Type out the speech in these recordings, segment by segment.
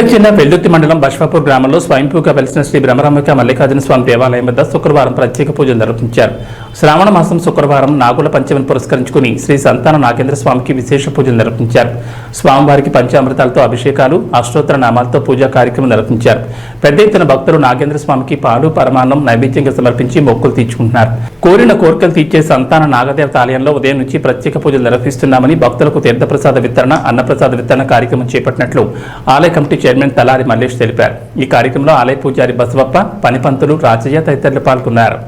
మెదక్ జిల్లా పెల్దుర్తి మండలం బశ్వాపూర్ గ్రామంలో స్వయంభూగా వెలిసిన శ్రీ బ్రహ్మరాంబిక మల్లికార్జున స్వామి దేవాలయం వద్ద శుక్రవారం ప్రత్యేక పూజలు నిర్వహించారు. శ్రావణ మాసం శుక్రవారం నాగుల పంచమిని పురస్కరించుకుని శ్రీ సంతాన నాగేంద్ర స్వామికి విశేష పూజలు నిర్వహించారు. స్వామివారికి పంచామృతాలతో అభిషేకాలు, అష్టోత్తర నామాలతో పూజా కార్యక్రమం నిర్వహించారు. పెద్ద ఎత్తున భక్తులు నాగేంద్ర స్వామికి పాలు, పరమాన్నం నైవేద్యంగా సమర్పించి మొక్కులు తీర్చుకుంటున్నారు. కోరిన కోరికలు తీర్చే సంతాన నాగదేవత ఆలయంలో ఉదయం నుంచి ప్రత్యేక పూజలు నిర్వహిస్తున్నామని, భక్తులకు తీర్థప్రసాద వితరణ, అన్నప్రసాద వితరణ కార్యక్రమం చేపట్టినట్లు ఆలయ కమిటీ చైర్మన్ తలారి మల్లేష్ తెలిపారు. ఈ కార్యక్రమంలో ఆలయ పూజారి బసవప్ప, పనిపంతులు, రాజయ్య తదితరులు పాల్గొన్నారు.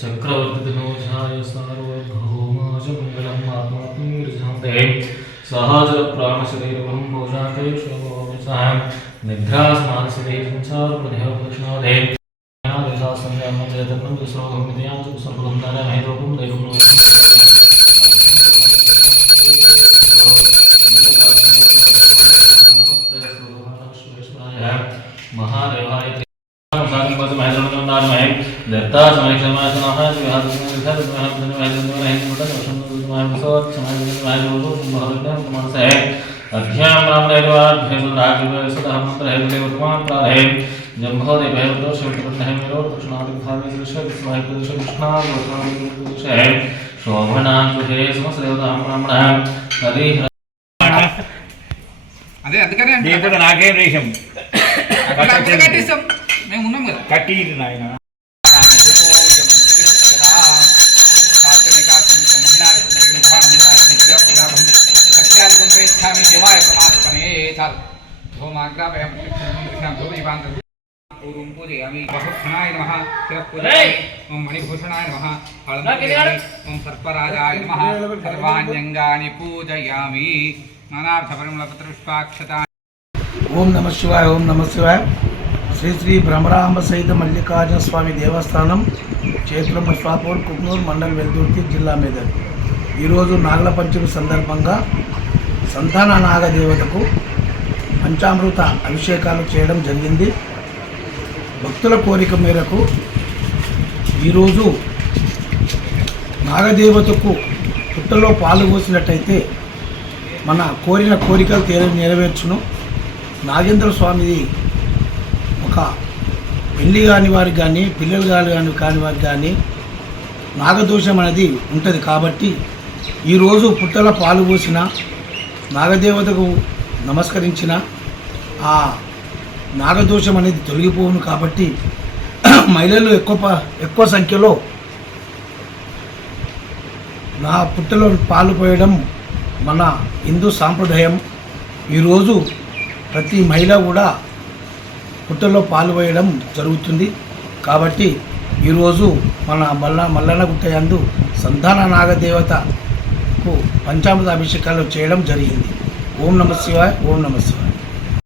चक्रवर्तिनोजाय सार्वभौमाय मंगलम आत्मात्मनिर्झाते सहजर प्राण शरीरं भोजाते शोभोचाम निद्रास्मान शरीर संसार प्रदेह प्रश्नादे नादेशा संयम जयतनं विश्वगम विद्यां सर्वगम नाराय महेन्द्रगम दैवगम महादेवाय दत्ता समय क्षमा सनाहा विहार विहार विहार विहार विहार है अध्याम राम देवार भेद राग सदा मंत्र है देव वर्तमान प्रारहे जंभो देव है तो शिवपत्न है मेरो कृष्णादि भावे दृश्य विस्मय प्रदेश कृष्णा वर्तमान प्रदेश है शोभना तुझे समस्त देवता ब्राह्मण हरि అదే అందుకనే నీకు నాకే రేషం కట్టిస్తాం మేము ఉన్నాం కదా కట్టిరు నాయన मणिभूषणाय नमः ओम सर्पराजाय नमः सर्वाण्यंगानि पूजयामि नानार्थपरिमलपत्रपुष्पाक्षता ओम नमः शिवाय ओम नमः शिवाय శ్రీ శ్రీ బ్రహ్మరాంబ సహిత మల్లికార్జున స్వామి దేవస్థానం క్షేత్రం బశ్వాపూర్ కుక్నూర్ మండల్ వెల్దుర్తి జిల్లా మెదక్. ఈరోజు నాగుల పంచమి సందర్భంగా సంతాన నాగదేవతకు పంచామృత అభిషేకాలు చేయడం జరిగింది. భక్తుల కోరిక మేరకు ఈరోజు నాగదేవతకు పుట్టలో పాలు పోసినట్టయితే మన కోరిన కోరికలు నెరవేర్చును. నాగేంద్ర స్వామిది ఒక పెళ్లి కాని వారికి కానీ పిల్లలు కాని వారికి కానీ నాగదోషం అనేది ఉంటుంది. కాబట్టి ఈరోజు పుట్టల పాలు పోసిన నాగదేవతకు నమస్కరించిన ఆ నాగదోషం అనేది తొలగిపోవును. కాబట్టి మహిళలు ఎక్కువ సంఖ్యలో నా పుట్టలో పాలు పోయడం మన హిందూ సాంప్రదాయం. ఈరోజు ప్రతి మహిళ కూడా పుట్టలో పాలు పోయడం జరుగుతుంది. కాబట్టి ఈరోజు మన మల్లన్నగుట్ట యందు సంతాన నాగదేవతకు పంచామృత అభిషేకాలు చేయడం జరిగింది. ఓం నమః శివాయ ఓం నమః శివాయ.